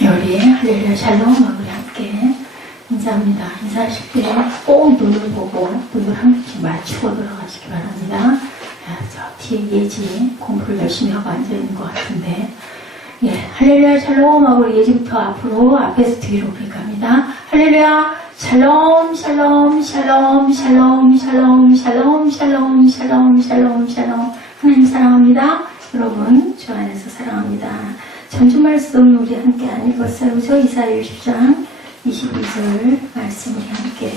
우리 할렐루야 샬롬하고 함께 인사합니다. 인사하실 때 꼭 눈을 보고 눈을 한 번씩 맞추고 들어가시기 바랍니다. 저 뒤에 예지 공부를 열심히 하고 앉아있는 것 같은데, 할렐루야 샬롬하고 예지부터 앞에서 뒤로 그렇게 갑니다. 할렐루야 샬롬 샬롬 샬롬 샬롬 샬롬 샬롬 샬롬 샬롬 샬롬 샬롬. 하나님 사랑합니다. 여러분 주 안에서 사랑합니다. 전주 말씀 우리 함께 안 읽었어요. 그죠? 이사야 60장 22절 말씀 우리 함께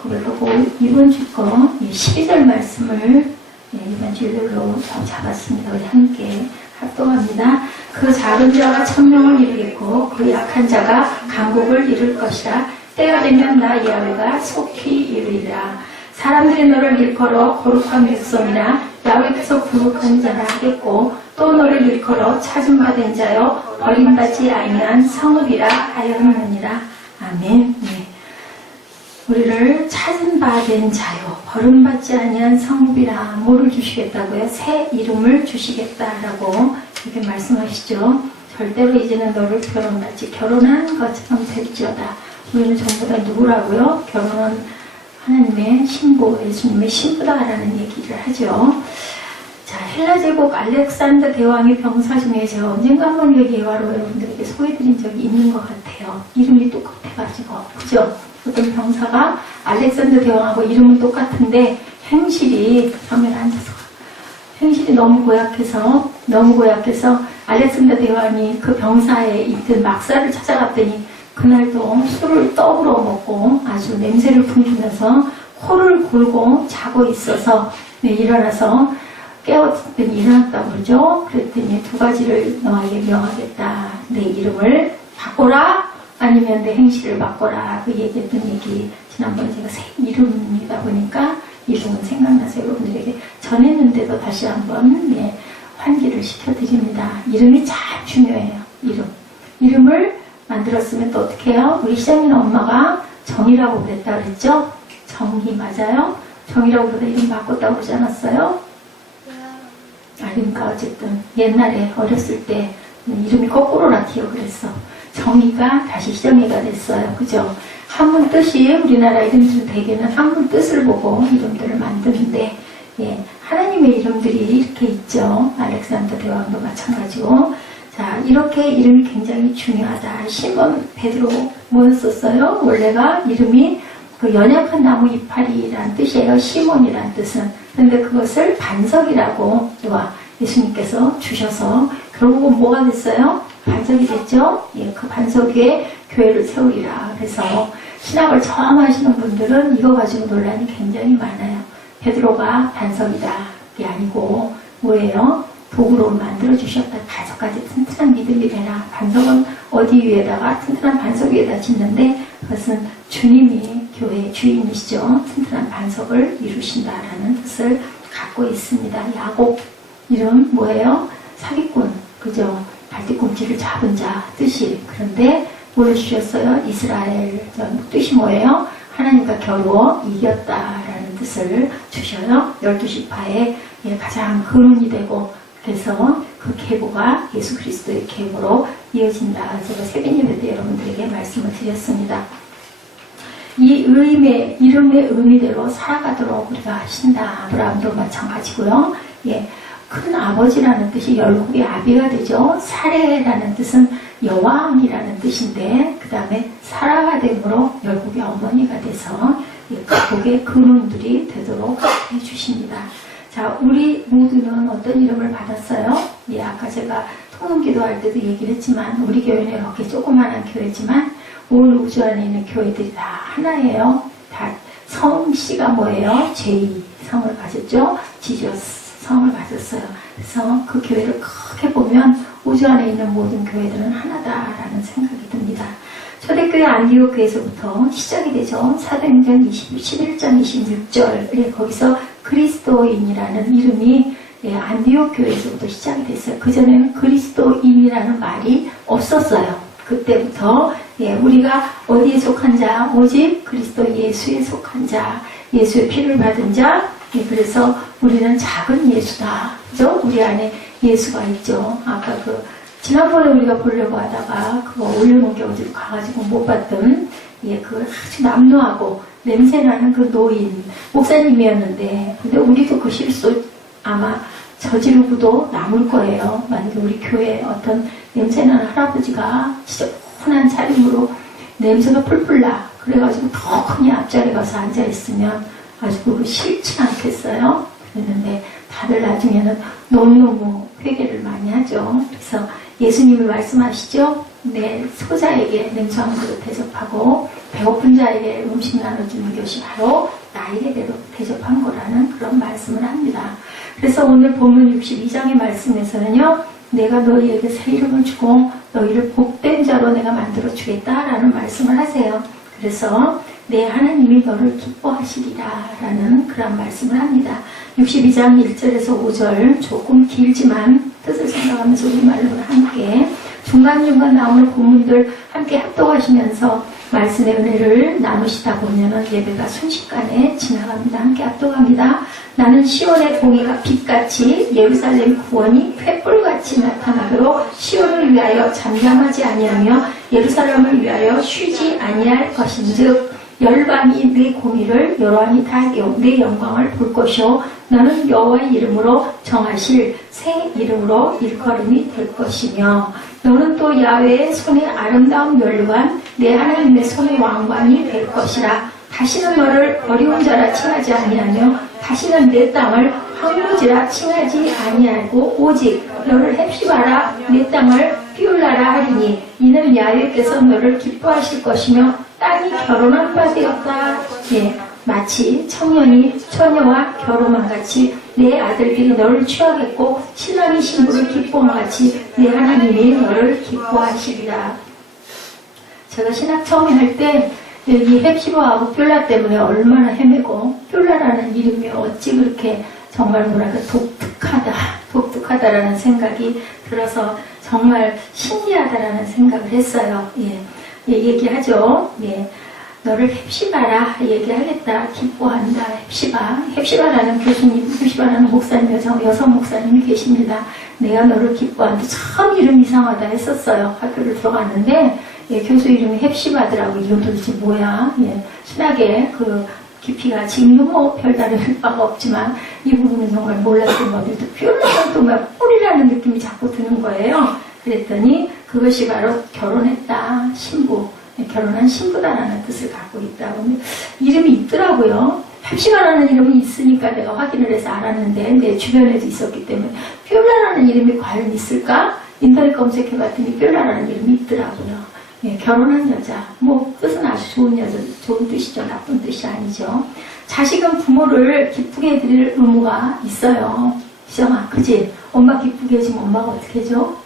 고백하고, 이번 주 거 12절 말씀을 이번 주 일요일로 잡았습니다. 우리 함께 합동합니다. 그 작은 자가 천명을 이루겠고 그 약한 자가 강국을 이룰 것이라. 때가 되면 나 야훼가 속히 이루리라. 사람들이 너를 일컬어 거룩한 백성이라. 야훼께서 거룩한 자라 하겠고 또 너를 일컬어 찾음받은 자여 버림받지 아니한 성읍이라 하였느니라. 아멘. 우리를 찾음받은 자요 버림받지 아니한 성읍이라. 뭐를 주시겠다고요? 새 이름을 주시겠다라고 이렇게 말씀하시죠. 절대로 이제는 너를 결혼한 것처럼 될지어다. 우리는 전부 다 누구라고요? 결혼은 하나님의 신부, 예수님의 신부다라는 얘기를 하죠. 자, 헬라 제국 알렉산더 대왕의 병사 중에 제가 언젠가 한번 이 예화로 여러분들에게 소개해드린 적이 있는 것 같아요. 이름이 똑같아가지고, 그죠? 어떤 병사가 알렉산더 대왕하고 이름은 똑같은데 행실이 화면에 앉아서 행실이 너무 고약해서 알렉산더 대왕이 그 병사의 있던 막사를 찾아갔더니 그날도 술을 떡으로 먹고 아주 냄새를 풍기면서 코를 골고 자고 있어서 일어나서 깨웠더니 일어났다고 그러죠. 그랬더니 두 가지를 너에게 명하겠다. 내 이름을 바꿔라, 아니면 내 행실을 바꿔라. 그 얘기했던 얘기 지난번에 제가 새 이름이다 보니까 이름은 생각나서 여러분들에게 전했는데도 다시 한번 환기를 시켜드립니다. 이름이 참 중요해요. 이름을 만들었으면 또 어떻게 해요? 우리 시장님 엄마가 정이라고 그랬다 그랬죠? 정이 맞아요? 정이라고 그러다 이름 바꿨다고 그러지 않았어요? 그러니까 어쨌든 옛날에 어렸을 때 이름이 거꾸로나 기억을 했어. 정의가 다시 시정이가 됐어요. 그죠? 한문 뜻이, 우리나라 이름들 대개는 한문 뜻을 보고 이름들을 만드는데, 하나님의 이름들이 이렇게 있죠. 알렉산더 대왕도 마찬가지고. 자, 이렇게 이름이 굉장히 중요하다. 시몬 베드로 뭐였었어요? 원래가 이름이 그 연약한 나무 이파리라는 뜻이에요. 시몬이라는 뜻은. 그런데 그것을 반석이라고 예수님께서 주셔서 결국은 뭐가 됐어요? 반석이 됐죠? 그 반석 위에 교회를 세우리라. 그래서 신학을 처음 하시는 분들은 이거 가지고 논란이 굉장히 많아요. 베드로가 반석이다. 이게 아니고 뭐예요? 도구로 만들어 주셨다. 반석까지 튼튼한 믿음이 되라. 반석은 어디 위에다가 튼튼한 반석 위에다 짓는데 그것은 주님이 교회의 주인이시죠. 튼튼한 반석을 이루신다라는 뜻을 갖고 있습니다. 야곱 이름 뭐예요? 사기꾼, 그죠? 발뒤꿈치를 잡은 자 뜻이. 그런데 뭘 주셨어요? 이스라엘 뜻이 뭐예요? 하나님과 겨루어 이겼다라는 뜻을 주셔요. 12지파의 가장 근원이 되고, 그래서 그 계보가 예수 그리스도의 계보로 이어진다. 제가 새벽 예배 때 여러분들에게 말씀을 드렸습니다. 이 이름의 의미대로 살아가도록 우리가 하신다. 아브라함도 마찬가지고요. 큰 아버지라는 뜻이 열국의 아비가 되죠. 사레라는 뜻은 여왕이라는 뜻인데, 그 다음에 사라가 되므로 열국의 어머니가 돼서 가족의 근원들이 되도록 해주십니다. 자, 우리 모두는 어떤 이름을 받았어요? 아까 제가 통금 기도할 때도 얘기를 했지만, 우리 교회는 이렇게 조그마한 교회지만 온 우주 안에 있는 교회들이 다 하나예요. 다 성씨가 뭐예요? 제이 성을 가졌죠. 지저스 성을 가졌어요. 그래서 그 교회를 크게 보면 우주 안에 있는 모든 교회들은 하나다라는 생각이 듭니다. 초대교회 안디옥 교회에서부터 시작이 되죠. 사도행전 11장 26절 거기서 그리스도인이라는 이름이 안디옥 교회에서부터 시작이 됐어요. 그전에는 그리스도인이라는 말이 없었어요. 그때부터 우리가 어디에 속한 자? 오직 그리스도 예수에 속한 자, 예수의 피를 받은 자. 그래서 우리는 작은 예수다. 그죠? 우리 안에 예수가 있죠. 아까 그 지난번에 우리가 보려고 하다가 그거 올려놓은 게 어디로 가가지고 못 봤던 그 아주 남루하고 냄새나는 그 노인 목사님이었는데, 근데 우리도 그 실수 아마 저지르고도 남을 거예요. 만약에 우리 교회에 어떤 냄새나는 할아버지가 진짜 훈한 차림으로 냄새가 풀풀 나. 그래가지고 더 크게 앞자리에 가서 앉아있으면 아주 그거 싫지 않겠어요? 그랬는데 다들 나중에는 너무너무 회개를 많이 하죠. 그래서 예수님이 말씀하시죠. 내 소자에게 냉수 한 그릇 대접하고 배고픈 자에게 음식 나눠주는 것이 바로 나에게 대접한 거라는 그런 말씀을 합니다. 그래서 오늘 본문 62장의 말씀에서는요. 내가 너희에게 새 이름을 주고 너희를 복된 자로 내가 만들어 주겠다라는 말씀을 하세요. 그래서 내 하나님이 너를 기뻐하시리라 라는 그런 말씀을 합니다. 62장 1절에서 5절 조금 길지만 뜻을 생각하면서 우리말로 함께 중간중간 나오는 본문들 함께 합독하시면서 말씀의 은혜를 나누시다 보면 예배가 순식간에 지나갑니다. 함께 합독합니다. 나는 시온의 공의가 빛같이 예루살렘 구원이 횃불같이 나타나도록 시온을 위하여 잠잠하지 아니하며 예루살렘을 위하여 쉬지 아니할 것인즉 열방이 네 공의를 여호와니 다 네 영광을 볼 것이요 너는 여호와의 이름으로 정하실 새 이름으로 일컬음이 될 것이며 너는 또 야훼의 손의 아름다운 멸관 내 하나님의 손의 왕관이 될 것이라. 다시는 너를 어려운 자라 칭하지 아니하며 다시는 내 땅을 황무지라 칭하지 아니하고 오직 너를 헵시바라 내 땅을 비울라라 하리니 이는 야훼께서 너를 기뻐하실 것이며 땅이 결혼한 바 되었다. 마치 청년이 처녀와 결혼한 같이 내 아들들이 너를 취하겠고 신랑이 신부를 기뻐한 같이 내 하나님이 너를 기뻐하시리라. 제가 신학 처음에 할 때 이 헵시바하고 뷸라 때문에 얼마나 헤매고 뷸라라는 이름이 어찌 그렇게 정말 뭐랄까 독특하다라는 생각이 들어서 정말 신기하다라는 생각을 했어요. 얘기하죠. 너를 헵시바라 얘기하겠다. 기뻐한다. 헵시바라는 교수님, 헵시바라는 목사님, 여성 목사님이 계십니다. 내가 너를 기뻐한다. 참 이름 이상하다 했었어요. 학교를 들어갔는데 교수 이름이 헵시바더라고. 이건 도대체 뭐야. 신학의 그 깊이가 지금도 뭐 별다른 바가 없지만 이 부분은 정말 몰랐던 것들도 퓨어라는 또 막 뿔이라는 느낌이 자꾸 드는 거예요. 그랬더니 그것이 바로 결혼했다. 신부. 결혼한 신부다라는 뜻을 갖고 있다고. 이름이 있더라고요. 헵시바라는 이름이 있으니까 내가 확인을 해서 알았는데 내 주변에도 있었기 때문에 뷸라라는 이름이 과연 있을까? 인터넷 검색해봤더니 뷸라라는 이름이 있더라고요. 결혼한 여자. 뭐 뜻은 아주 좋은 여자, 좋은 뜻이죠. 나쁜 뜻이 아니죠. 자식은 부모를 기쁘게 해드릴 의무가 있어요. 시정아, 그지? 엄마 기쁘게 해주면 엄마가 어떻게 해줘?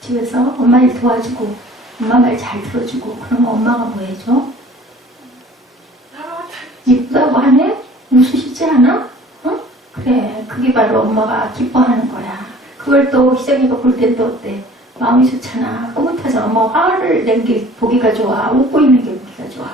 집에서 엄마 일 도와주고 엄마 말 잘 들어주고 그러면 엄마가 뭐 해줘? 이쁘다고 하네? 웃으시지 않아? 응? 그래, 그게 바로 엄마가 기뻐하는 거야. 그걸 또 희정이가 볼 땐 또 어때? 마음이 좋잖아. 흐뭇하잖아. 뭐 화를 낸 게 보기가 좋아. 웃고 있는 게 보기가 좋아.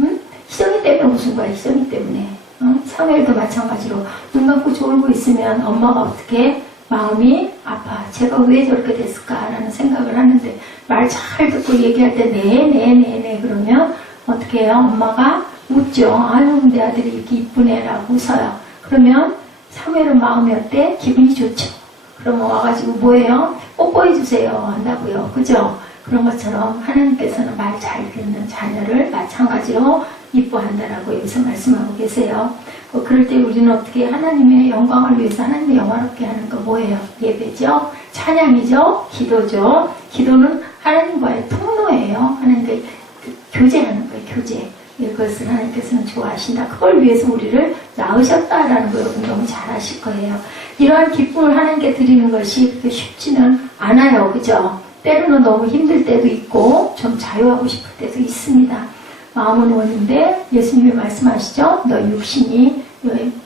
응? 희정이 때문에 웃은 거야. 희정이 때문에. 응? 사무엘도 마찬가지로 눈 감고 졸고 있으면 엄마가 어떻게 마음이 아파. 제가 왜 저렇게 됐을까라는 생각을 하는데 말 잘 듣고 얘기할 때 네 그러면 어떻게 해요? 엄마가 웃죠. 아유 내 아들이 이렇게 이쁘네 라고 웃어요. 그러면 사무엘은 마음이 어때? 기분이 좋죠. 그러면 와가지고 뭐예요? 뽀뽀해주세요 한다고요. 그죠? 그런 것처럼 하나님께서는 말 잘 듣는 자녀를 마찬가지로 이뻐한다라고 여기서 말씀하고 계세요. 그럴 때 우리는 어떻게 하나님의 영광을 위해서 하나님의 영화롭게 하는 거 뭐예요? 예배죠? 찬양이죠? 기도죠? 기도는 하나님과의 통로예요. 하나님과 교제하는 거예요. 교제. 이것을 하나님께서는 좋아하신다. 그걸 위해서 우리를 낳으셨다라는 거 여러분 너무 잘 아실 거예요. 이러한 기쁨을 하나님께 드리는 것이 그렇게 쉽지는 않아요. 그죠? 때로는 너무 힘들 때도 있고 좀 자유하고 싶을 때도 있습니다. 마음은 원인데 예수님이 말씀하시죠. 너 육신이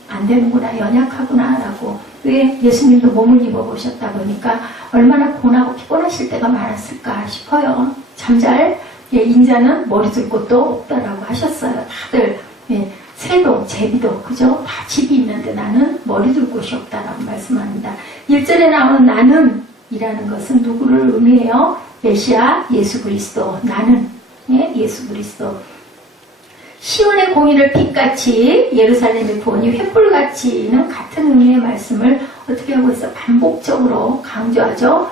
안 되는구나, 연약하구나 라고. 왜 예수님도 몸을 입어보셨다 보니까 얼마나 고나고 피곤하실 때가 많았을까 싶어요. 잠잘 인자는 머리 둘 곳도 없다라고 하셨어요. 다들 새도 제비도 그죠? 다 집이 있는데 나는 머리 둘 곳이 없다라고 말씀합니다. 1절에 나오는 나는 이라는 것은 누구를 의미해요? 메시아 예수 그리스도. 나는 예수 그리스도. 시온의 공의를 빛같이 예루살렘의 구원이 횃불같이는 같은 의미의 말씀을 어떻게 하고 있어? 반복적으로 강조하죠.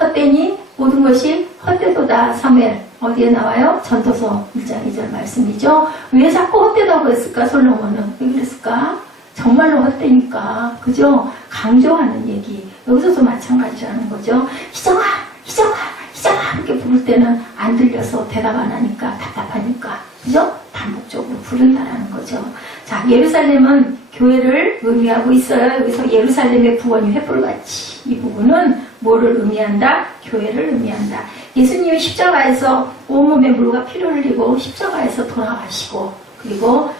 헛되니 모든 것이 헛되도다. 사무엘 어디에 나와요? 전도서 1장 2절 말씀이죠. 왜 자꾸 헛되다고 했을까? 솔로몬은 왜 그랬을까? 정말로 헛되니까. 그죠? 강조하는 얘기. 여기서도 마찬가지라는 거죠. 희정아 이렇게 부를 때는 안 들려서 대답 안 하니까 답답하니까. 그죠? 반복적으로 부른다라는 거죠. 자, 예루살렘은 교회를 의미하고 있어요. 여기서 예루살렘의 구원이 횃불같이. 이 부분은 뭐를 의미한다? 교회를 의미한다. 예수님이 십자가에서 온몸에 물과 피를 흘리고 십자가에서 돌아가시고, 그리고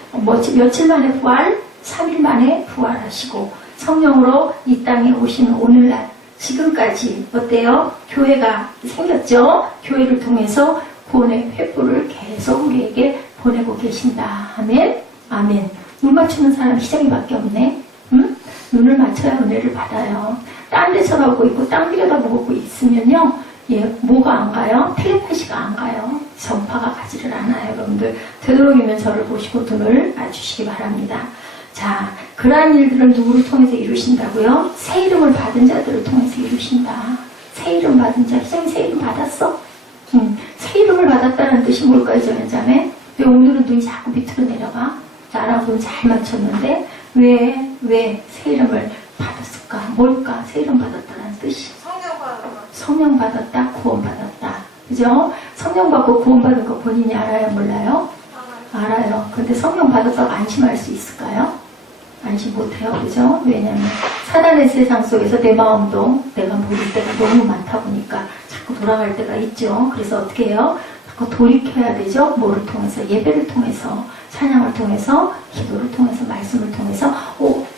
며칠 만에 부활, 3일 만에 부활하시고, 성령으로 이 땅에 오시는 오늘날 지금까지 어때요? 교회가 생겼죠? 교회를 통해서 구원의 횃불을 계속 우리에게 보내고 계신다. 아멘? 아멘. 눈 맞추는 사람 희정이밖에 없네. 응? 눈을 맞춰야 은혜를 받아요. 딴 데 쳐다보고 있고 땅 들여다보고 있으면요. 뭐가 안 가요? 텔레파시가 안 가요. 전파가 가지를 않아요. 여러분들 되도록이면 저를 보시고 눈을 맞추시기 바랍니다. 자, 그러한 일들을 누구를 통해서 이루신다고요? 새 이름을 받은 자들을 통해서 이루신다. 새 이름 받은 자. 희정이 새 이름 받았어? 새 이름을 받았다는 뜻이 뭘까요, 전자매? 왜 오늘은 눈이 자꾸 밑으로 내려가? 나랑 눈 잘 맞췄는데 왜 새 이름을 받았을까? 뭘까? 새 이름 받았다는 뜻이. 성령 받았다, 구원 받았다. 그죠? 성령 받고 구원 받은 거 본인이 알아요, 몰라요? 알아요. 근데 성령 받았다고 안심할 수 있을까요? 안심 못해요. 그죠? 왜냐면 사단의 세상 속에서 내 마음도 내가 모를 때가 너무 많다 보니까 자꾸 돌아갈 때가 있죠. 그래서 어떻게 해요? 자꾸 돌이켜야 되죠. 뭐를 통해서? 예배를 통해서, 찬양을 통해서, 기도를 통해서, 말씀을 통해서.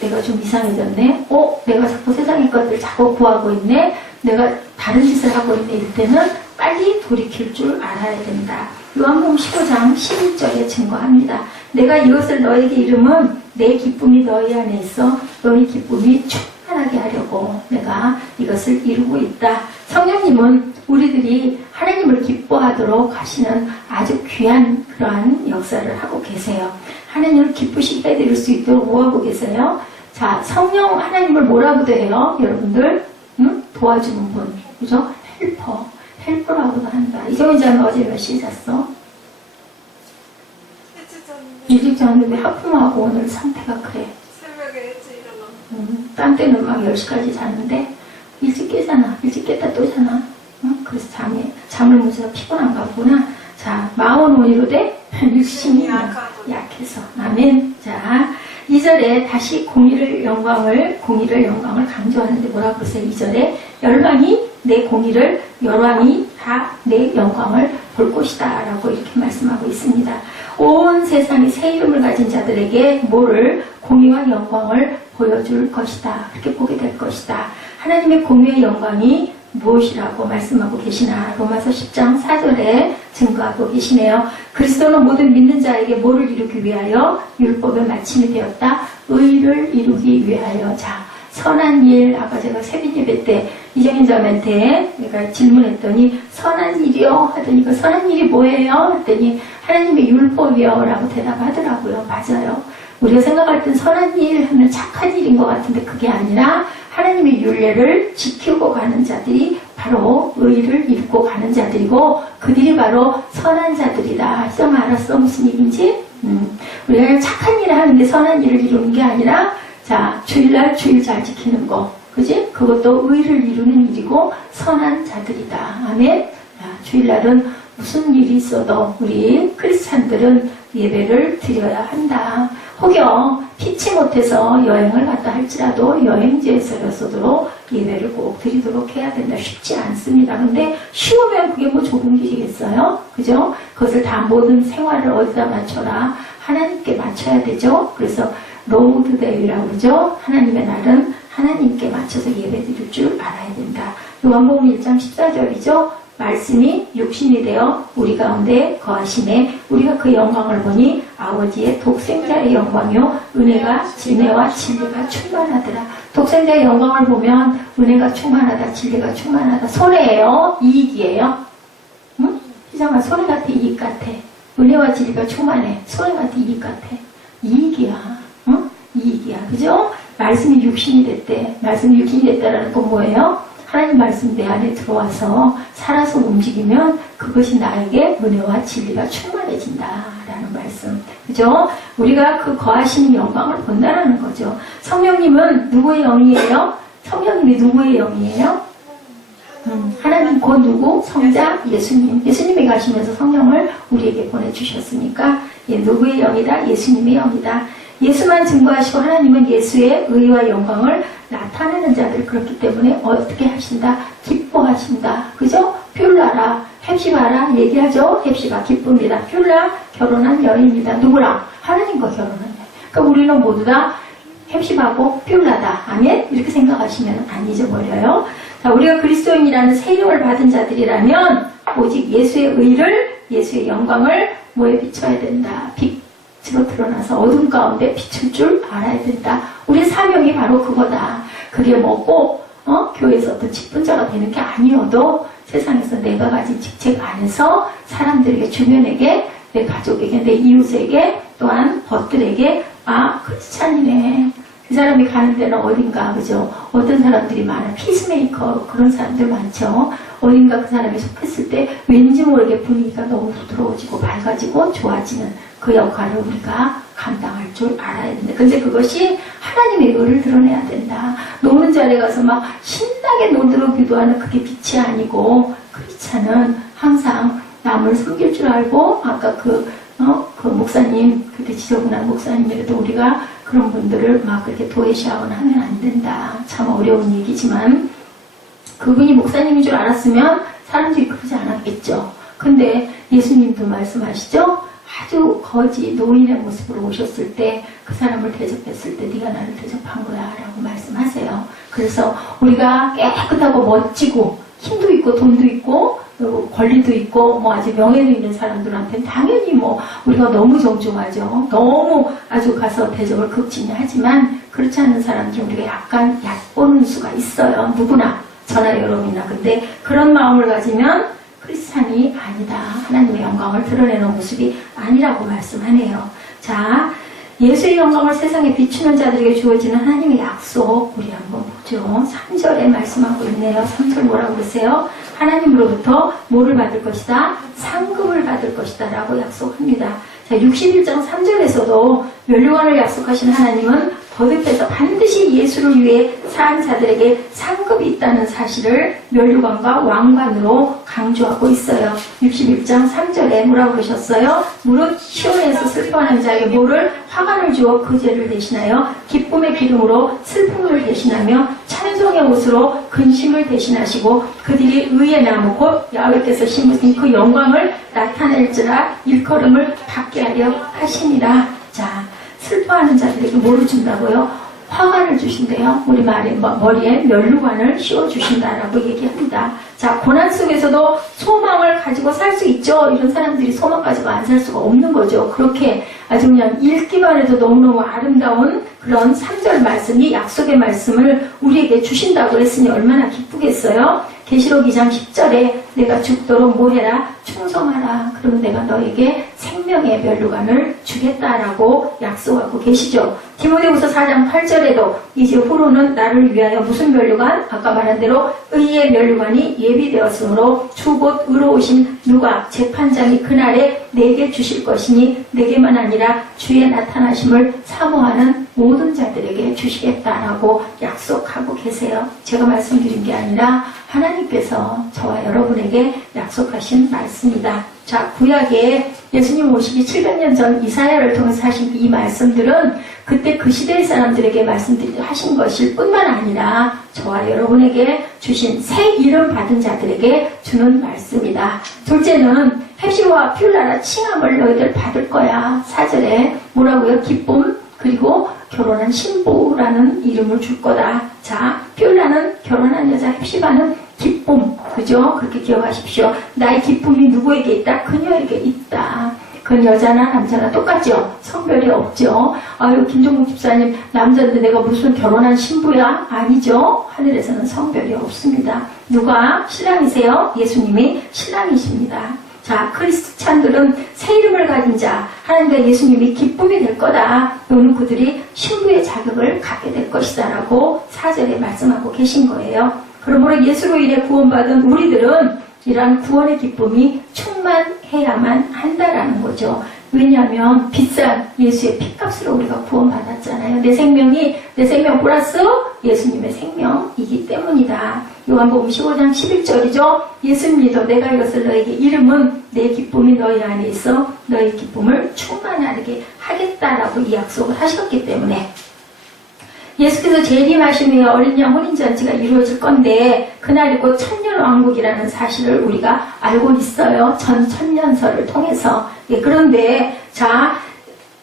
내가 좀 이상해졌네. 내가 자꾸 세상의 것들 자꾸 구하고 있네. 내가 다른 짓을 하고 있네. 이럴 때는 빨리 돌이킬 줄 알아야 된다. 요한복음 15장 11절에 증거합니다. 내가 이것을 너에게 이름은 내 기쁨이 너희 안에 있어 너희 기쁨이 충만하게 하려고 내가 이것을 이루고 있다. 성령님은 우리들이 하나님을 기뻐하도록 하시는 아주 귀한 그러한 역사를 하고 계세요. 하나님을 기쁘시게 해드릴 수 있도록 뭐하고 계세요? 자, 성령 하나님을 뭐라고도 해요? 여러분들 도와주는 분, 그죠? 헬퍼라고도 한다. 이정희 자는 어제 몇 시에 잤어? 일찍 잤는데 하품하고 오늘 상태가 그래. 새벽에 일찍 일어나. 딴 때는 막 10시까지 자는데 일찍 깨잖아. 일찍 깼다 또 자나. 그래서 잠을 못 자서 피곤한가 보구나. 자, 마음은 원이로 돼? 육신이 약해서. 아멘. 자, 2절에 다시 공의를 영광을 강조하는데 뭐라고 그러세요? 2절에 열방이 내 공의를, 열왕이 다 내 영광을 볼 것이다 라고 이렇게 말씀하고 있습니다. 온 세상이 새 이름을 가진 자들에게 뭐를? 공의와 영광을 보여줄 것이다. 그렇게 보게 될 것이다. 하나님의 공의의 영광이 무엇이라고 말씀하고 계시나? 로마서 10장 4절에 증거하고 계시네요. 그리스도는 모든 믿는 자에게 뭐를 이루기 위하여? 율법의 마침이 되었다. 의를 이루기 위하여. 자, 선한 일, 아까 제가 새벽 예배 때 이정인 자매한테 내가 질문했더니 선한 일이요? 하더니 그 선한 일이 뭐예요? 했더니 하나님의 율법이요 라고 대답하더라고요. 맞아요. 우리가 생각할 땐 선한 일 하면 착한 일인 것 같은데 그게 아니라 하나님의 율례를 지키고 가는 자들이 바로 의를 이루고 가는 자들이고 그들이 바로 선한 자들이다. 좀 알았어? 무슨 얘기인지? 우리가 착한 일을 하는데 선한 일을 이루는 게 아니라 자, 주일날 주일 잘 지키는 거. 그지? 그것도 의를 이루는 일이고 선한 자들이다. 아멘? 자, 주일날은 무슨 일이 있어도 우리 크리스찬들은 예배를 드려야 한다. 혹여 피치 못해서 여행을 갔다 할지라도 여행지에서도 예배를 꼭 드리도록 해야 된다. 쉽지 않습니다. 근데 쉬우면 그게 뭐 좋은 일이겠어요? 그죠? 그것을 다 모든 생활을 어디다 맞춰라? 하나님께 맞춰야 되죠? 그래서 로드데이라고 그러죠? 하나님의 날은 하나님께 맞춰서 예배 드릴 줄 알아야 된다. 요한복음 1장 14절이죠? 말씀이 육신이 되어 우리 가운데 거하심에 우리가 그 영광을 보니 아버지의 독생자의 영광이요 은혜가 진리와 진리가 충만하더라. 독생자의 영광을 보면 은혜가 충만하다, 진리가 충만하다. 손해예요? 이익이에요? 응? 희정아, 손해 같아, 이익 같아? 은혜와 진리가 충만해. 손해 같아, 이익 같아? 이익이야. 응? 이익이야. 그죠? 말씀이 육신이 됐대. 말씀이 육신이 됐다라는 건 뭐예요? 하나님 말씀 내 안에 들어와서 살아서 움직이면 그것이 나에게 은혜와 진리가 충만해진다라는 말씀. 그죠? 우리가 그 거하시는 영광을 본다라는 거죠. 성령님은 누구의 영이에요? 성령님이 누구의 영이에요? 하나님 곧 누구? 성자 예수님. 예수님이 가시면서 성령을 우리에게 보내주셨으니까 누구의 영이다? 예수님의 영이다. 예수만 증거하시고 하나님은 예수의 의와 영광을 나타내는 자들. 그렇기 때문에 어떻게 하신다? 기뻐하신다. 그죠? 퓰라라, 헵시바라 얘기하죠? 헵시바 기쁩니다. 퓰라 결혼한 여인입니다. 누구랑? 하나님과 결혼한 여인. 그러니까 우리는 모두 다 헵시바고 퓰라다. 아멘? 이렇게 생각하시면 안 잊어버려요. 자, 우리가 그리스도인이라는 새 이름을 받은 자들이라면 오직 예수의 의를, 예수의 영광을 뭐에 비춰야 된다? 빛으로 드러나서 어둠 가운데 비출 줄 알아야 된다. 우리의 사명이 바로 그거다. 그게 뭐 꼭 교회에서 어떤 직분자가 되는 게 아니어도 세상에서 내가 가진 직책 안에서 사람들에게, 주변에게, 내 가족에게, 내 이웃에게, 또한 벗들에게 크리스찬이네. 그 사람이 가는 데는 어딘가, 그죠? 어떤 사람들이 많아. 피스메이커, 그런 사람들 많죠? 어딘가 그 사람이 속했을 때 왠지 모르게 분위기가 너무 부드러워지고 밝아지고 좋아지는 그 역할을 우리가 감당할 줄 알아야 된다. 근데 그것이 하나님의 의를 드러내야 된다. 노는 자리에 가서 막 신나게 노도록 기도하는 그게 빛이 아니고, 크리스찬은 항상 남을 섬길 줄 알고, 아까 그 목사님, 그때 지저분한 목사님이라도 우리가 그런 분들을 막 그렇게 도외시하거나 하면 안 된다. 참 어려운 얘기지만, 그분이 목사님인 줄 알았으면 사람들이 그러지 않았겠죠. 근데 예수님도 말씀하시죠? 아주 거지 노인의 모습으로 오셨을 때 그 사람을 대접했을 때 네가 나를 대접한 거야 라고 말씀하세요. 그래서 우리가 깨끗하고 멋지고 힘도 있고 돈도 있고 권리도 있고 뭐 아주 명예도 있는 사람들한테는 당연히 뭐 우리가 너무 정중하죠. 너무 아주 가서 대접을 극진히 하지만 그렇지 않은 사람들은 우리가 약간 얕보는 수가 있어요. 누구나 저나 여러분이나. 근데 그런 마음을 가지면 크리스찬이 아니다. 하나님의 영광을 드러내는 모습이 아니라고 말씀하네요. 자, 예수의 영광을 세상에 비추는 자들에게 주어지는 하나님의 약속 우리 한번 보죠. 3절에 말씀하고 있네요. 3절 뭐라고 그러세요? 하나님으로부터 뭐를 받을 것이다? 상급을 받을 것이다 라고 약속합니다. 자, 61장 3절에서도 멸류관을 약속하신 하나님은 거듭해서 반드시 예수를 위해 산 자들에게 상급이 있다는 사실을 멸류관과 왕관으로 강조하고 있어요. 61장 3절에 뭐라고 그러셨어요? 무릇 시온에서 슬퍼하는 자에게 뭐를? 화관을 주어 그 죄를 대신하여 기쁨의 기름으로 슬픔을 대신하며 찬송의 옷으로 근심을 대신하시고 그들이 의의 나무 곧 야훼께서 심으신 그 영광을 나타낼지라 일컬음을 받게 하려 하시니라. 자, 슬퍼하는 자들에게 뭐를 준다고요? 화관을 주신대요. 우리 머리에 멸류관을 씌워주신다라고 얘기합니다. 자, 고난 속에서도 소망을 가지고 살 수 있죠. 이런 사람들이 소망 가지고 안 살 수가 없는 거죠. 그렇게 아주 그냥 읽기만 해도 너무너무 아름다운 그런 3절 말씀이 약속의 말씀을 우리에게 주신다고 했으니 얼마나 기쁘겠어요. 계시록 2장 10절에 내가 죽도록 뭐해라? 충성하라. 그러면 내가 너에게 생명의 멸류관을 주겠다라고 약속하고 계시죠. 디모데후서 4장 8절에도 이제 후로는 나를 위하여 무슨 멸류관? 아까 말한 대로 의의 멸류관이 예비되었으므로 주 곧 의로우신 누가 재판장이 그날에 내게 주실 것이니 내게만 아니라 주의 나타나심을 사모하는 모든 자들에게 주시겠다라고 약속하고 계세요. 제가 말씀드린 게 아니라 하나님께서 저와 여러분에게 약속하신 말씀이다. 자, 구약에 예수님 오시기 700년 전 이사야를 통해서 하신 이 말씀들은 그때 그 시대의 사람들에게 하신 것일 뿐만 아니라 저와 여러분에게 주신 새 이름 받은 자들에게 주는 말씀이다. 둘째는 헵시바와 퓰라라 칭함을 너희들 받을 거야. 4절에 뭐라고요? 기쁨 그리고 결혼한 신부라는 이름을 줄 거다. 자, 퓰라는 결혼한 여자, 헵시바는 기쁨, 그죠? 그렇게 기억하십시오. 나의 기쁨이 누구에게 있다? 그녀에게 있다. 그건 여자나 남자나 똑같죠? 성별이 없죠? 아유, 김종국 집사님, 남자인데 내가 무슨 결혼한 신부야? 아니죠? 하늘에서는 성별이 없습니다. 누가 신랑이세요? 예수님이 신랑이십니다. 자, 크리스찬들은 새 이름을 가진 자, 하나님과 예수님이 기쁨이 될 거다. 또는 그들이 신부의 자격을 갖게 될 것이다. 라고 4절에 말씀하고 계신 거예요. 그러므로 예수로 인해 구원받은 우리들은 이러한 구원의 기쁨이 충만해야만 한다라는 거죠. 왜냐하면 비싼 예수의 피값으로 우리가 구원받았잖아요. 내 생명 플러스 예수님의 생명이기 때문이다. 요한복음 15장 11절이죠. 예수 믿어 내가 이것을 너에게 이름은 내 기쁨이 너희 안에 있어 너희 기쁨을 충만하게 하겠다라고 이 약속을 하셨기 때문에 예수께서 재림하신 후에 어린 양 혼인잔치가 이루어질 건데 그날이 곧 천년왕국이라는 사실을 우리가 알고 있어요. 천년설을 통해서. 예, 그런데 자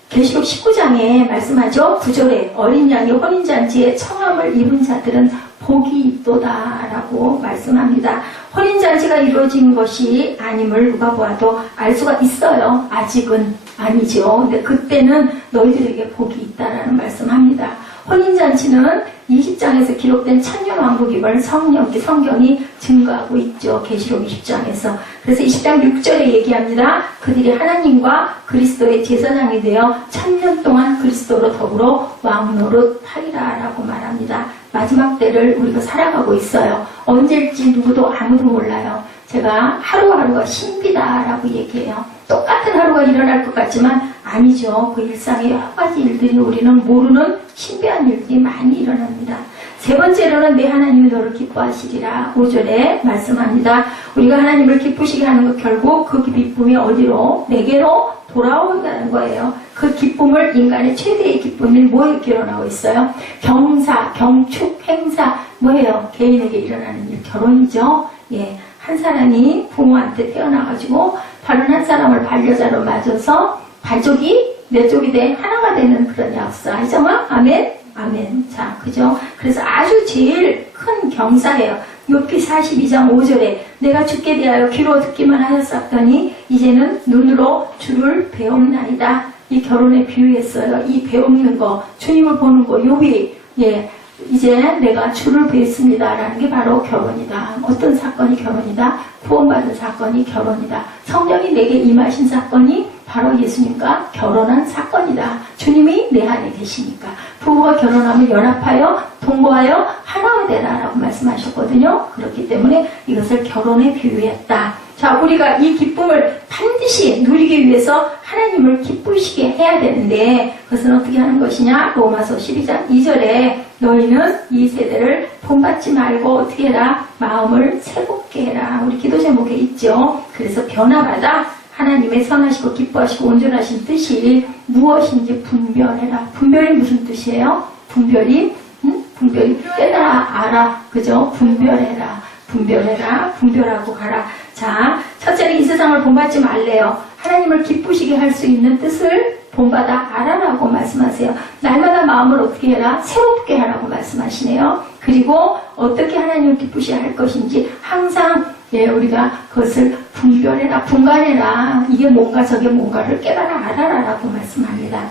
계시록 19장에 말씀하죠. 9절에 어린 양이 혼인잔치에 청함을 입은 자들은 복이 있도다라고 말씀합니다. 혼인잔치가 이루어진 것이 아님을 누가 보아도 알 수가 있어요. 아직은 아니죠. 근데 그때는 너희들에게 복이 있다라는 말씀합니다. 혼인잔치는 20장에서 기록된 천년왕국임을 성경이 증거하고 있죠. 계시록 20장에서. 그래서 20장 6절에 얘기합니다. 그들이 하나님과 그리스도의 제사장이 되어 천년 동안 그리스도로 더불어 왕노릇하리라 라고 말합니다. 마지막 때를 우리가 살아가고 있어요. 언제일지 누구도 아무도 몰라요. 제가 하루하루가 신비다라고 얘기해요. 똑같은 하루가 일어날 것 같지만 아니죠. 그 일상의 여러 가지 일들이 우리는 모르는 신비한 일들이 많이 일어납니다. 세 번째로는 내 하나님이 너를 기뻐하시리라 5절에 말씀합니다. 우리가 하나님을 기쁘시게 하는 것 결국 그 기쁨이 어디로? 내게로 돌아온다는 거예요. 그 기쁨을 인간의 최대의 기쁨이 뭐에 기록하고 있어요? 경사, 경축, 행사 뭐예요? 개인에게 일어나는 일, 결혼이죠. 예, 한 사람이 부모한테 태어나가지고 다른 한 사람을 반려자로 맞아서 발족이 몇 쪽이 돼 하나가 되는 그런 역사이죠. 아멘? 아멘. 자, 그죠? 그래서 아주 제일 큰 경사예요. 욥기 42장 5절에 내가 주께 대하여 귀로 듣기만 하였었더니 이제는 눈으로 주를 배움나이다. 이 결혼에 비유했어요. 이 배우는 거, 주님을 보는 거, 욥이 예, 이제 내가 주를 뵙습니다. 라는 게 바로 결혼이다. 어떤 사건이 결혼이다? 구원받은 사건이 결혼이다. 성령이 내게 임하신 사건이 바로 예수님과 결혼한 사건이다. 주님이 내 안에 계시니까. 부부가 결혼하면 연합하여 동거하여 하나가 되라 라고 말씀하셨거든요. 그렇기 때문에 이것을 결혼에 비유했다. 자, 우리가 이 기쁨을 반드시 누리기 위해서 하나님을 기쁘시게 해야 되는데 그것은 어떻게 하는 것이냐? 로마서 12장 2절에 너희는 이 세대를 본받지 말고 어떻게 해라? 마음을 새롭게 해라. 우리 기도 제목에 있죠. 그래서 변화받아 하나님의 선하시고 기뻐하시고 온전하신 뜻이 무엇인지 분별해라. 분별이 무슨 뜻이에요? 분별이 깨달아 알아. 그죠? 분별해라. 분별해라. 분별하고 가라. 자, 첫째는 이 세상을 본받지 말래요. 하나님을 기쁘시게 할 수 있는 뜻을 본받아 알아라고 말씀하세요. 날마다 마음을 어떻게 해라? 새롭게 하라고 말씀하시네요. 그리고 어떻게 하나님을 기쁘시게 할 것인지 항상 예, 우리가 그것을 분별해라, 분간해라. 이게 뭔가 저게 뭔가를 깨달아 알아라라고 말씀합니다.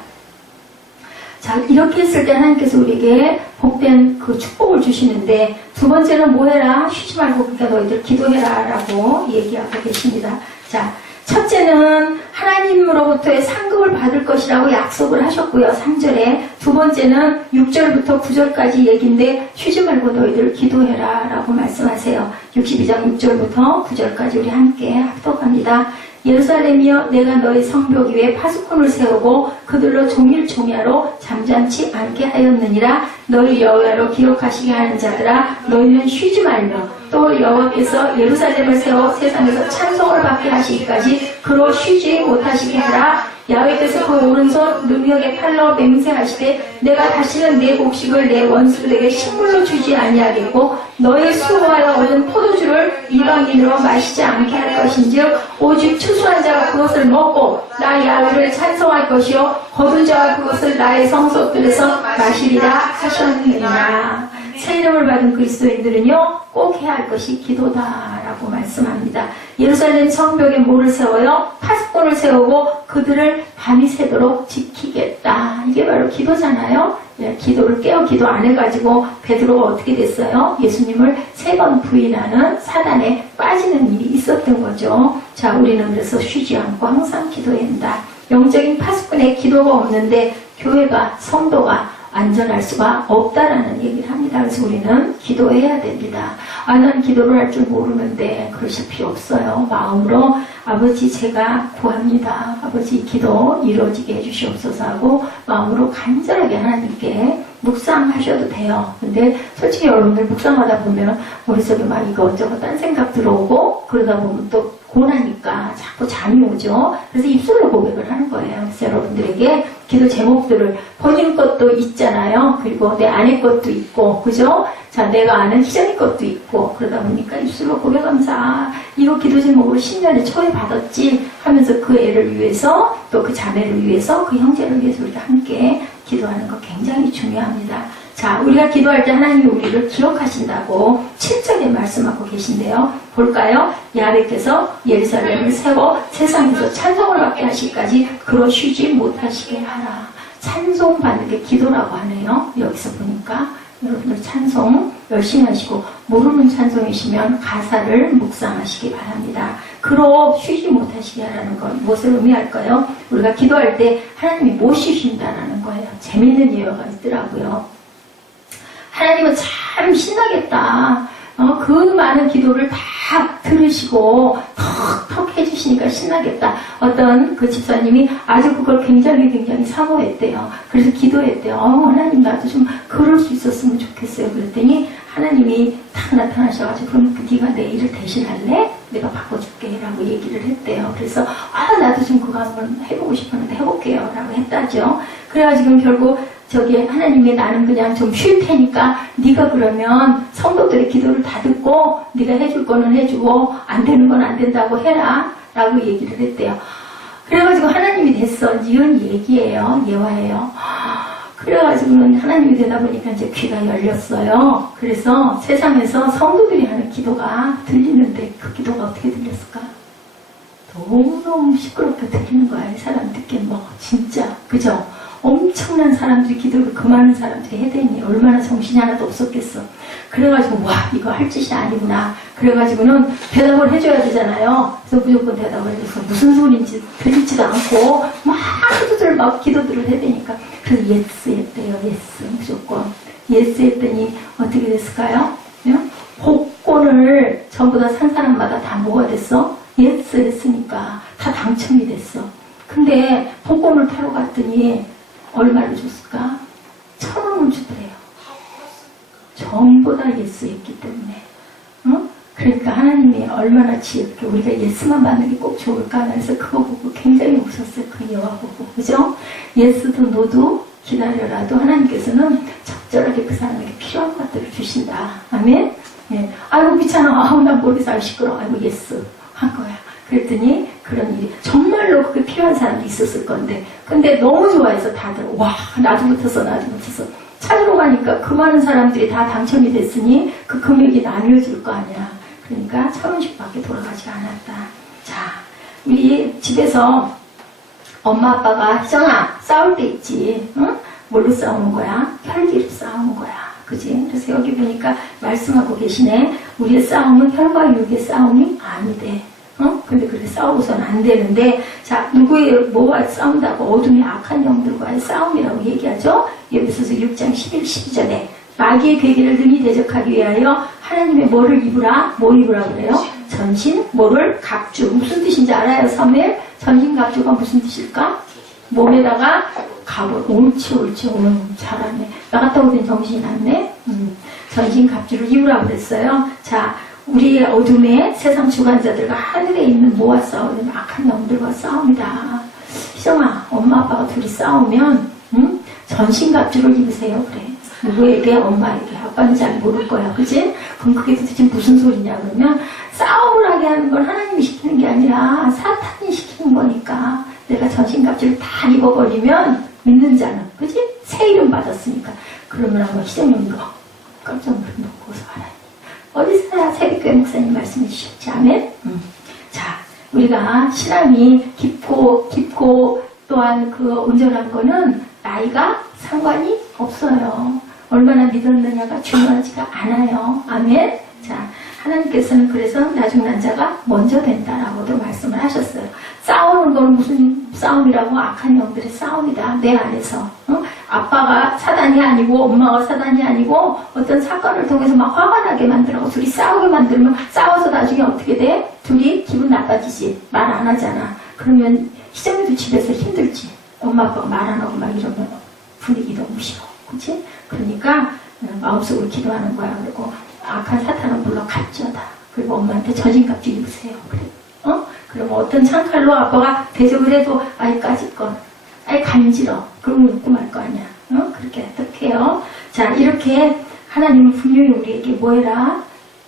자, 이렇게 했을 때 하나님께서 우리에게 복된 그 축복을 주시는데 두 번째는 뭐 해라? 쉬지 말고 그러니까 너희들 기도해라 라고 얘기하고 계십니다. 자, 첫째는 하나님으로부터의 상급을 받을 것이라고 약속을 하셨고요. 3절에. 두 번째는 6절부터 9절까지 얘기인데 쉬지 말고 너희들 기도해라 라고 말씀하세요. 62장 6절부터 9절까지 우리 함께 합독합니다. 예루살렘이여 내가 너희 성벽 위에 파수꾼을 세우고 그들로 종일 종야로 잠잠치 않게 하였느니라. 너희 여호와로 기록하시게 하는 자들아 너희는 쉬지 말며 또 여호와께서 예루살렘을 세워 세상에서 찬송을 받게 하시기까지 그로 쉬지 못하시게 하라. 야훼께서 그 오른손 능력의 팔로 맹세하시되 내가 다시는 내 곡식을 내 원수들에게 식물로 주지 아니하겠고 너희 수고하여 얻은 포도주를 이방인으로 마시지 않게 할 것인즉 오직 추수한 자가 그것을 먹고 나 야훼를 찬송할 것이요 거둔 자가 그것을 나의 성소들에서 마시리라 하셨느니라. 새 이름을 받은 그리스도인들은요 꼭 해야 할 것이 기도다라고 말씀합니다. 예루살렘 성벽에 뭐를 세워요? 파수꾼을 세우고 그들을 밤이 새도록 지키겠다. 이게 바로 기도잖아요. 기도를 깨어 기도 안 해가지고 베드로가 어떻게 됐어요? 예수님을 3번 부인하는 사단에 빠지는 일이 있었던 거죠. 자, 우리는 그래서 쉬지 않고 항상 기도해야 한다. 영적인 파수꾼의 기도가 없는데 교회가 성도가 안전할 수가 없다라는 얘기를 합니다. 그래서 우리는 기도해야 됩니다. 난 기도를 할 줄 모르는데 그러실 필요 없어요. 마음으로 아버지 제가 구합니다. 아버지 기도 이루어지게 해주시옵소서 하고 마음으로 간절하게 하나님께 묵상하셔도 돼요. 근데 솔직히 여러분들 묵상하다 보면 머릿속에 막 이것저것 딴 생각 들어오고 그러다 보면 또 고나니까 자꾸 잠이 오죠. 그래서 입술로 고백을 하는 거예요. 그래서 여러분들에게 기도 제목들을 본인 것도 있잖아요. 그리고 내 아내 것도 있고, 그죠? 자, 내가 아는 희정이 것도 있고, 그러다 보니까 입술로 고백하면서, 이거 기도 제목으로 10년에 초에 받았지 하면서 그 애를 위해서, 또 그 자매를 위해서, 그 형제를 위해서 우리가 함께 기도하는 거 굉장히 중요합니다. 자, 우리가 기도할 때 하나님이 우리를 기억하신다고 7절에 말씀하고 계신데요. 볼까요? 야훼께서 예루살렘을 세워 세상에서 찬송을 받게 하실까지 그로 쉬지 못하시게 하라. 찬송받는 게 기도라고 하네요. 여기서 보니까 여러분들 찬송 열심히 하시고 모르는 찬송이시면 가사를 묵상하시기 바랍니다. 그로 쉬지 못하시게 하라는 건 무엇을 의미할까요? 우리가 기도할 때 하나님이 못 쉬신다라는 거예요. 재밌는 예화가 있더라고요. 하나님은 참 신나겠다. 그 많은 기도를 다 들으시고 턱턱 해주시니까 신나겠다. 어떤 그 집사님이 아주 그걸 굉장히 사모했대요. 그래서 기도했대요. 하나님 나도 좀 그럴 수 있었으면 좋겠어요. 그랬더니 하나님이 딱 나타나셔가지고 그럼 네가 내 일을 대신할래? 내가 바꿔줄게 라고 얘기를 했대요. 그래서 나도 좀 그거 한번 해보고 싶었는데 해볼게요 라고 했다죠. 그래가지고 결국 하나님이 나는 그냥 좀 쉴 테니까 네가 그러면 성도들의 기도를 다 듣고 네가 해줄 거는 해주고 안 되는 건 안 된다고 해라 라고 얘기를 했대요. 그래가지고 하나님이 됐어. 이런 얘기예요. 예화예요. 그래가지고는 하나님이 되다 보니까 이제 귀가 열렸어요. 그래서 세상에서 성도들이 하는 기도가 들리는데 그 기도가 어떻게 들렸을까? 너무너무 시끄럽게 들리는 거야. 이 사람 듣기엔 진짜 그죠? 엄청난 사람들이 기도를 그 많은 사람들이 해대니 얼마나 정신이 하나도 없었겠어. 그래가지고 이거 할 짓이 아니구나. 그래가지고는 대답을 해줘야 되잖아요. 그래서 무조건 대답을 해줘서 무슨 소리인지 들리지도 않고 막 기도들을 해대니까 그래서 예스 했대요. 예스 무조건 예스 했더니 어떻게 됐을까요? 복권을 전부 다 산 사람마다 다 뭐가 됐어? 예스 했으니까 다 당첨이 됐어. 근데 복권을 타러 갔더니 얼마를 줬을까? 1,000원을 주더래요. 전부 다 예스 했기 때문에. 그러니까 하나님이 얼마나 지혜롭게 우리가 예스만 받는 게 꼭 좋을까? 그래서 그거 보고 굉장히 웃었어요. 그 예화 보고. 그죠? 예스도 노도 기다려라도 하나님께서는 적절하게 그 사람에게 필요한 것들을 주신다. 아멘? 네. 아이고 귀찮아. 난 모르겠어. 시끄러워. 아이고 예스 한 거야. 그랬더니 그런 일이 정말로 그게 필요한 사람도 있었을 건데 근데 너무 좋아해서 다들 나도 붙었어 찾으러 가니까 그 많은 사람들이 다 당첨이 됐으니 그 금액이 나뉘어질 거 아니야. 그러니까 1,000원씩밖에 돌아가지 않았다. 자, 우리 집에서 엄마 아빠가 희정아 싸울 때 있지. 응? 뭘로 싸우는 거야? 혈기로 싸우는 거야. 그지? 그래서 여기 보니까 말씀하고 계시네. 우리의 싸움은 혈과 육의 싸움이 아니대. 근데 그렇게 싸우고서는 안 되는데, 자, 뭐가 싸운다고? 어둠의 악한 영들과의 싸움이라고 얘기하죠? 에베소서 6장 11, 12절에 마귀의 괴계를 능히 대적하기 위하여 하나님의 뭐를 입으라? 뭘 입으라 그래요? 전신, 뭐를? 갑주. 무슨 뜻인지 알아요, 사무엘? 전신 갑주가 무슨 뜻일까? 몸에다가 갑을, 옳지, 잘하네. 나 같다 보니 정신이 났네? 전신 갑주를 입으라 그랬어요. 자, 우리의 어둠의 세상 주관자들과 하늘에 있는 뭐와 싸우는 악한 영들과 싸웁니다. 희정아, 엄마 아빠가 둘이 싸우면 전신갑주를 입으세요. 그래. 누구에게? 엄마에게. 아빠는 잘 모를 거야. 그치? 그럼 그게 도대체 무슨 소리냐 그러면 싸움을 하게 하는 건 하나님이 시키는 게 아니라 사탄이 시키는 거니까 내가 전신갑주를 다 입어버리면 믿는 자는 그치? 새 이름 받았으니까 그러면 한번 희정이 깜짝 놀고서 알아요. 어디서야 새벽교회 목사님 말씀해 주셨지? 아멘? 자, 우리가 신앙이 깊고 또한 그 온전한 거는 나이가 상관이 없어요. 얼마나 믿었느냐가 중요하지가 않아요. 아멘? 자, 하나님께서는 그래서 나중 난자가 먼저 된다라고도 말씀을 하셨어요. 싸우는 거는 무슨 싸움이라고? 악한 영들의 싸움이다. 내 안에서. 아빠가 사단이 아니고 엄마가 사단이 아니고 어떤 사건을 통해서 막 화가 나게 만들고 둘이 싸우게 만들면 싸워서 나중에 어떻게 돼? 둘이 기분 나빠지지. 말 안 하잖아. 그러면 희정이도 집에서 힘들지. 엄마 아빠가 말 안 하고 막 이러면 분위기 너무 싫어. 그치? 그러니까 마음속으로 기도하는 거야. 그리고 악한 사탄은 물러갈지어다. 그리고 엄마한테 전신갑주 입으세요. 그래. 그러면 어떤 창칼로 아빠가 대접을 해도 아이까짓 건 아이 간지러. 그러면 웃고 말 거 아니야. 그렇게 어떻게 해요? 자, 이렇게 하나님은 분명히 우리에게 뭐 해라?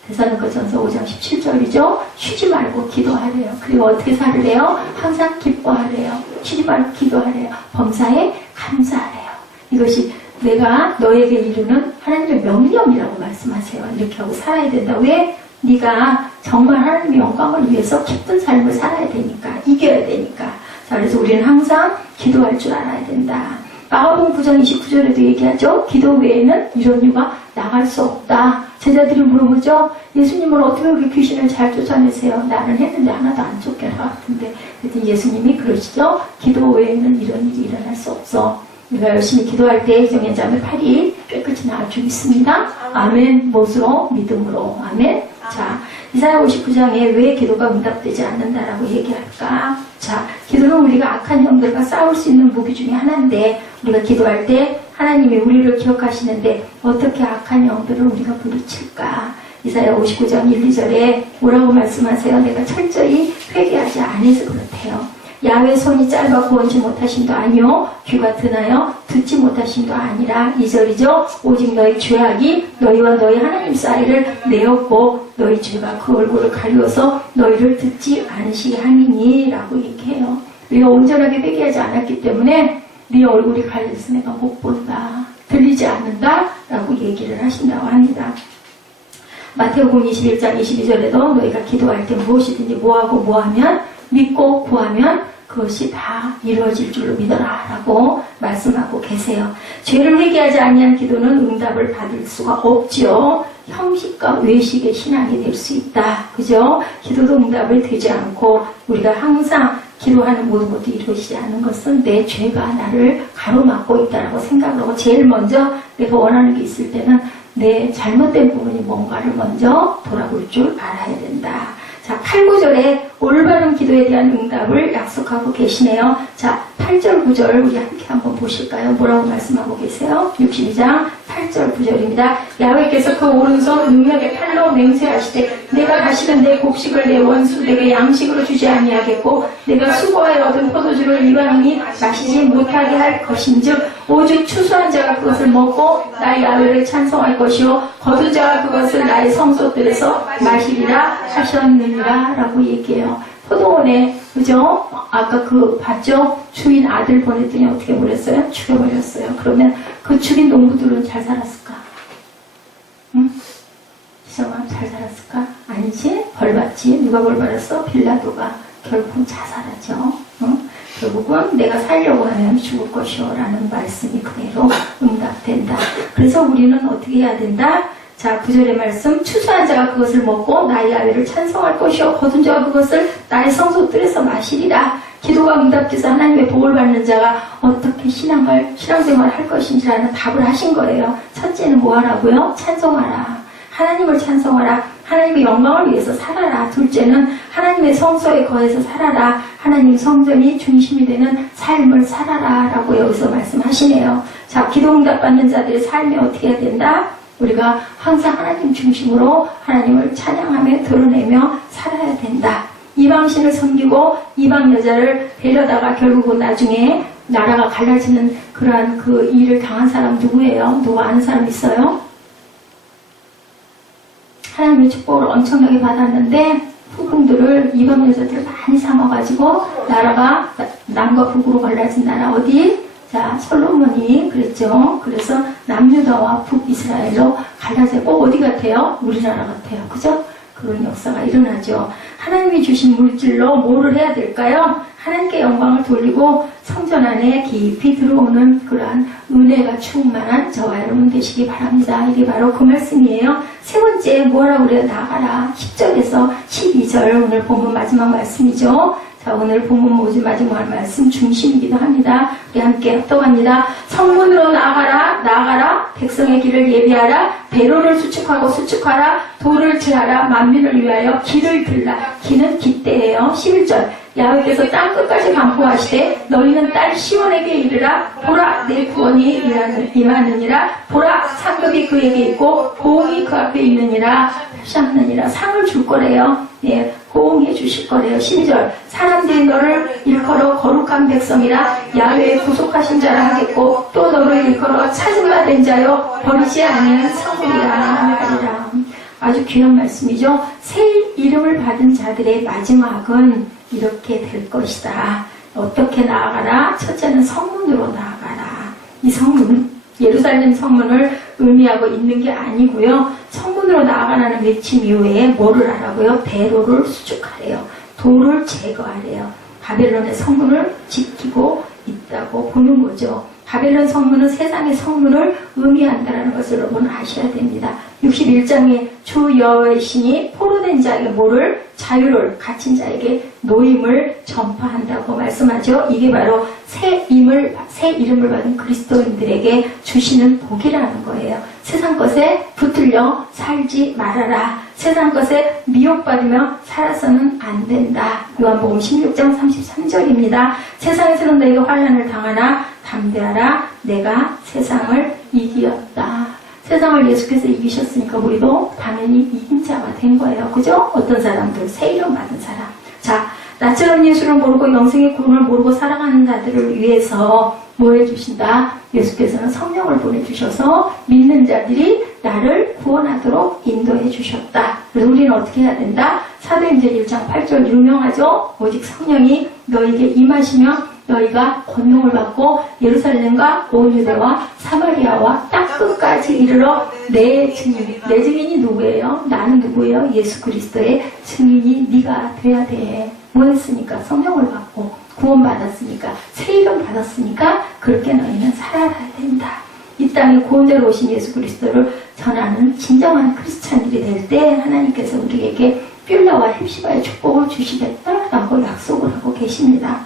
데살로니가전서 5장 17절이죠. 쉬지 말고 기도하래요. 그리고 어떻게 살으래요? 항상 기뻐하래요. 쉬지 말고 기도하래요. 범사에 감사하래요. 이것이 내가 너에게 이루는 하나님의 명령이라고 말씀하세요. 이렇게 하고 살아야 된다. 왜? 네가 정말 하나님의 영광을 위해서 기쁜 삶을 살아야 되니까. 이겨야 되니까. 자, 그래서 우리는 항상 기도할 줄 알아야 된다. 마가복음 9장 29절에도 얘기하죠. 기도 외에는 이런 이유가 나갈 수 없다. 제자들이 물어보죠. 예수님은 어떻게 그렇게 귀신을 잘 쫓아내세요? 나는 했는데 하나도 안 쫓겨나갔던데. 그랬더니 예수님이 그러시죠. 기도 외에는 이런 일이 일어날 수 없어. 우리가 열심히 기도할 때 정예자매 팔이 깨끗이 나을 줄 믿습니다. 아멘. 무엇으로? 믿음으로. 아멘. 자, 이사야 59장에 왜 기도가 응답되지 않는다라고 얘기할까? 자, 기도는 우리가 악한 형들과 싸울 수 있는 무기 중에 하나인데 우리가 기도할 때 하나님이 우리를 기억하시는데 어떻게 악한 영들을 우리가 부딪힐까? 이사야 59장 1, 2절에 뭐라고 말씀하세요? 내가 철저히 회개하지 않아서 그렇대요. 야훼 손이 짧아 구원치 못하심도 아니요 귀가 드나요 듣지 못하심도 아니라 2절이죠. 오직 너희 죄악이 너희와 너희 하나님 사이를 내었고 너희 죄가 그 얼굴을 가리워서 너희를 듣지 않으시게 함이니 라고 얘기해요. 우리가 온전하게 회개하지 않았기 때문에 네 얼굴이 가려서 내가 못 본다. 들리지 않는다 라고 얘기를 하신다고 합니다. 마태복음 21장 22절에도 너희가 기도할 때 무엇이든지 뭐하고 뭐하면 믿고 구하면 그것이 다 이루어질 줄로 믿어라 라고 말씀하고 계세요. 죄를 회개하지 아니한 기도는 응답을 받을 수가 없지요. 형식과 외식의 신앙이 될 수 있다. 그죠? 기도도 응답을 되지 않고 우리가 항상 기도하는 모든 것도 이루어지지 않는 것은 내 죄가 나를 가로막고 있다고 생각을 하고 제일 먼저 내가 원하는 게 있을 때는 내 잘못된 부분이 뭔가를 먼저 돌아볼 줄 알아야 된다. 자, 8, 9절에 올바른 기도에 대한 응답을 약속하고 계시네요. 자, 8절, 9절 우리 함께 한번 보실까요? 뭐라고 말씀하고 계세요? 62장 8절, 9절입니다. 야훼께서 그 오른손 능력의 팔로 맹세하시되 내가 다시는 내 곡식을 내 원수에게 양식으로 주지 아니하겠고 내가 수고하여 얻은 포도주를 이방인이 마시지 못하게 할 것인즉 오직 추수한 자가 그것을 먹고 나의 야훼를 찬송할 것이요 거둔 자가 그것을 나의 성소들에서 마시리라 하셨느니라 라고 얘기해요. 포도원에 그죠? 아까 그 봤죠? 주인 아들 보냈더니 어떻게 보냈어요? 죽여버렸어요. 그러면 그 죽인 농부들은 잘 살았을까? 응? 희성아 잘 살았을까? 아니지? 벌받지. 누가 벌받았어? 빌라도가 결국 자살하죠. 응? 결국은 내가 살려고 하면 죽을 것이요 라는 말씀이 그대로 응답된다. 그래서 우리는 어떻게 해야 된다? 자, 9절의 말씀, 추수한 자가 그것을 먹고 나의 야훼를 찬송할 것이요 거둔 자가 그것을 나의 성소들에서 마시리라. 기도가 응답돼서 하나님의 복을 받는 자가 어떻게 신앙생활을 할 것인지라는 답을 하신 거예요. 첫째는 뭐 하라고요? 찬송하라. 하나님을 찬송하라. 하나님의 영광을 위해서 살아라. 둘째는 하나님의 성소에 거해서 살아라. 하나님 성전이 중심이 되는 삶을 살아라 라고 여기서 말씀하시네요. 자, 기도 응답 받는 자들의 삶이 어떻게 해야 된다? 우리가 항상 하나님 중심으로 하나님을 찬양하며 드러내며 살아야 된다. 이방신을 섬기고 이방 여자를 데려다가 결국은 나중에 나라가 갈라지는 그러한 그 일을 당한 사람 누구예요? 누구 아는 사람 있어요? 하나님의 축복을 엄청나게 받았는데 후궁들을 이방 여자들을 많이 삼아가지고 나라가 남과 북으로 갈라진 나라 어디? 자, 솔로몬이 그랬죠. 그래서 남유다와 북이스라엘로 갈라져 꼭 어디 같아요? 우리나라 같아요. 그죠? 그런 역사가 일어나죠. 하나님이 주신 물질로 뭐를 해야 될까요? 하나님께 영광을 돌리고 성전 안에 깊이 들어오는 그러한 은혜가 충만한 저와 여러분 되시기 바랍니다. 이게 바로 그 말씀이에요. 세 번째 뭐라고 그래요? 나가라. 10절에서 12절 오늘 본문 마지막 말씀이죠. 자, 오늘 본문 모집 마지막 말씀 중심이기도 합니다. 우리 함께 합독합니다. 성문으로 나아가라, 나아가라, 백성의 길을 예비하라, 대로를 수축하고 수축하라, 돌을 제하라, 만민을 위하여 길을 들라. 길은 깃대예요. 11절. 야훼께서 땅 끝까지 강포하시되 너희는 딸 시온에게 이르라. 보라, 내 구원이 임하느니라. 보라, 상급이 그에게 있고 보응이 그 앞에 있느니라. 하느니라. 상을 줄 거래요. 예, 호응해 주실 거래요. 12절. 사람들이 너를 일컬어 거룩한 백성이라 야훼의 구속하신 자라 하겠고 또 너를 일컬어 찾은바 된 자요 버리지 아니한 성물이라 하리라. 아주 귀한 말씀이죠. 새 이름을 받은 자들의 마지막은 이렇게 될 것이다. 어떻게 나아가라? 첫째는 성문으로 나아가라. 이 성문, 예루살렘 성문을 의미하고 있는 게 아니고요. 성문으로 나아가라는 외침 이후에 뭐를 하라고요? 대로를 수축하래요. 돌을 제거하래요. 바벨론의 성문을 지키고 있다고 보는 거죠. 바벨론 성문은 세상의 성문을 의미한다는 것을 여러분 아셔야 됩니다. 61장에 주 여호와의 신이 포로된 자에게 뭐를? 자유를, 갇힌 자에게 노임을 전파한다고 말씀하죠. 이게 바로 새 이름을 받은 그리스도인들에게 주시는 복이라는 거예요. 세상 것에 붙들려 살지 말아라. 세상 것에 미혹받으며 살아서는 안 된다. 요한복음 16장 33절입니다. 세상에서는 너희가 환난을 당하나 담대하라. 내가 세상을 이기었다. 세상을 예수께서 이기셨으니까 우리도 당연히 이긴 자가 된 거예요. 그죠? 어떤 사람들? 새 이름 받은 사람. 자, 나처럼 예수를 모르고 영생의 구원을 모르고 살아가는 자들을 위해서 뭐 해주신다? 예수께서는 성령을 보내주셔서 믿는 자들이 나를 구원하도록 인도해 주셨다. 그래서 우리는 어떻게 해야 된다? 사도행전 1장 8절 유명하죠? 오직 성령이 너에게 임하시면 너희가 권능을 받고 예루살렘과 온 유대와 사마리아와 땅 끝까지 이르러 내 증인. 내 증인이 누구예요? 나는 누구예요? 예수 그리스도의 증인이 네가 돼야 돼. 뭐 했으니까? 성령을 받고 구원받았으니까 새 이름 받았으니까 그렇게 너희는 살아야 된다. 이 땅에 구원자로 오신 예수 그리스도를 전하는 진정한 크리스찬들이 될 때 하나님께서 우리에게 뷸라와 헵시바의 축복을 주시겠다라고 약속을 하고 계십니다.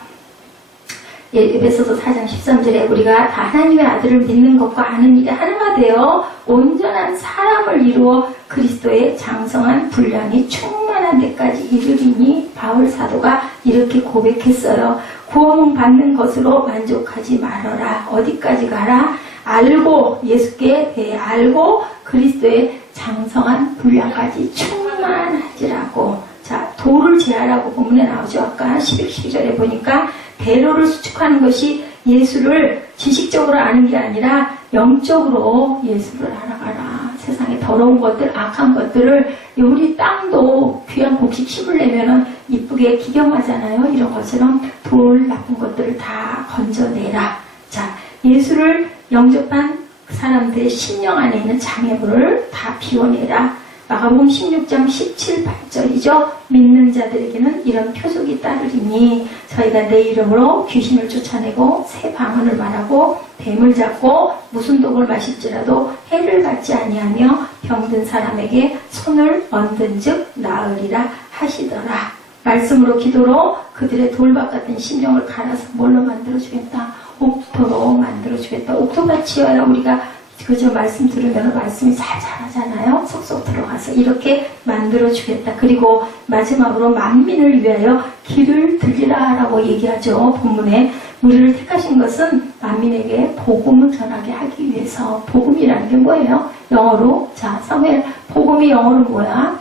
에베소서 4장 13절에 우리가 다 하나님의 아들을 믿는 것과 아는 일이 하나가 되어 온전한 사람을 이루어 그리스도의 장성한 분량이 충만한 데까지 이르리니 바울 사도가 이렇게 고백했어요. 구원 받는 것으로 만족하지 말아라. 어디까지 가라? 알고 예수께 대해 알고 그리스도의 장성한 분량까지 충만하지라고. 자, 도를 제하라고 본문에 나오죠. 아까 12절에 보니까 대로를 수축하는 것이 예수를 지식적으로 아는 게 아니라 영적으로 예수를 알아가라. 세상에 더러운 것들, 악한 것들을 우리 땅도 귀한 곡식 심으려면 이쁘게 기경하잖아요. 이런 것처럼 돌 나쁜 것들을 다 건져내라. 자, 예수를 영접한 사람들의 심령 안에 있는 장애물을 다 비워내라. 마가복음 16장 17, 8절이죠. 믿는 자들에게는 이런 표적이 따르리니 저희가 내 이름으로 귀신을 쫓아내고 새 방언을 말하고 뱀을 잡고 무슨 독을 마실지라도 해를 받지 아니하며 병든 사람에게 손을 얹은즉 나으리라 하시더라. 말씀으로 기도로 그들의 돌박 같은 심령을 갈아서 뭘로 만들어주겠다? 옥토로 만들어주겠다. 옥토밭이어야 우리가 그저 말씀 들으면 말씀이 잘 자라잖아요. 속속 들어가서 이렇게 만들어주겠다. 그리고 마지막으로 만민을 위하여 길을 들리라 라고 얘기하죠. 본문에 우리를 택하신 것은 만민에게 복음을 전하게 하기 위해서. 복음이라는 게 뭐예요? 영어로. 자, 사무엘 복음이 영어로 뭐야?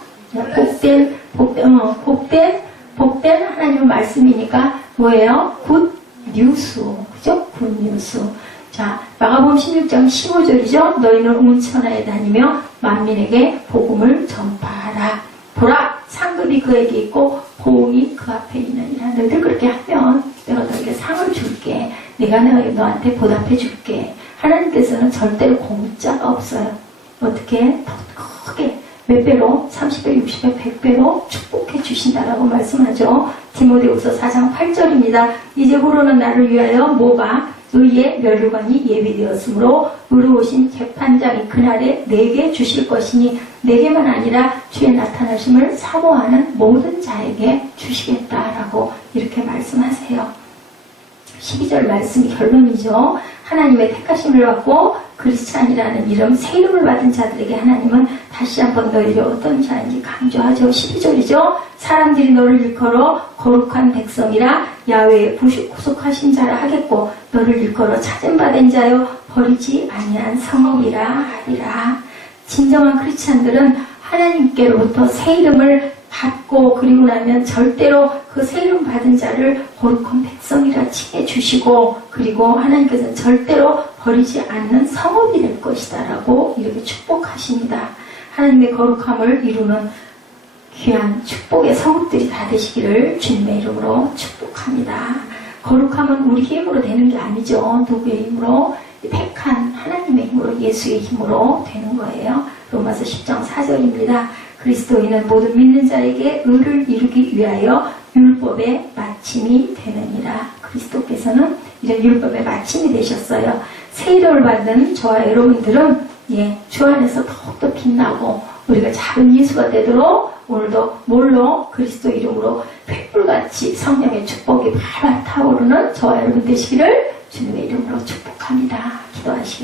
복된 하나님의 말씀이니까 뭐예요? 굿 뉴스. 그죠? 굿 뉴스. 자, 마가복음 16장 15절이죠. 너희는 온 천하에 다니며 만민에게 복음을 전파하라. 보라, 상급이 그에게 있고 보응이 그 앞에 있느니라. 너희들 그렇게 하면 내가 너에게 상을 줄게. 내가 내가 너한테 보답해 줄게. 하나님께서는 절대로 공짜가 없어요. 어떻게? 더 크게 몇 배로? 30배, 60배, 100배로 축복해 주신다라고 말씀하죠. 디모데후서 4장 8절입니다. 이제부로는 나를 위하여 뭐가? 의의 멸류관이 예비되었으므로 의로우신 재판장이 그날에 내게 주실 것이니 내게만 아니라 주의 나타나심을 사모하는 모든 자에게 주시겠다라고 이렇게 말씀하세요. 12절 말씀이 결론이죠. 하나님의 택하심을 받고 크리스찬이라는 이름, 새 이름을 받은 자들에게 하나님은 다시 한번 너희들이 어떤 자인지 강조하죠. 12절이죠. 사람들이 너를 일컬어 거룩한 백성이라 야외에 구속하신 자라 하겠고 너를 일컬어 찾은받은 자여 버리지 아니한 성읍이라 하리라. 진정한 크리스찬들은 하나님께로부터 새 이름을 받고 그리고 나면 절대로 그 새 이름 받은 자를 거룩한 백성이라 칭해 주시고 그리고 하나님께서는 절대로 버리지 않는 성읍이 될 것이다 라고 이렇게 축복하십니다. 하나님의 거룩함을 이루는 귀한 축복의 성읍들이 다 되시기를 주님의 이름으로 축복합니다. 거룩함은 우리 힘으로 되는 게 아니죠. 누구의 힘으로? 택한 하나님의 힘으로, 예수의 힘으로 되는 거예요. 로마서 10장 4절입니다. 그리스도인은 모든 믿는 자에게 의를 이루기 위하여 율법의 마침이 되느니라. 그리스도께서는 이런 율법의 마침이 되셨어요. 새 이름을 받는 저와 여러분들은 주 안에서 더욱더 빛나고 우리가 작은 예수가 되도록 오늘도 뭘로? 그리스도 이름으로 횃불같이 성령의 축복이 발발 타오르는 저와 여러분 되시기를 주님의 이름으로 축복합니다. 기도하시겠습니다.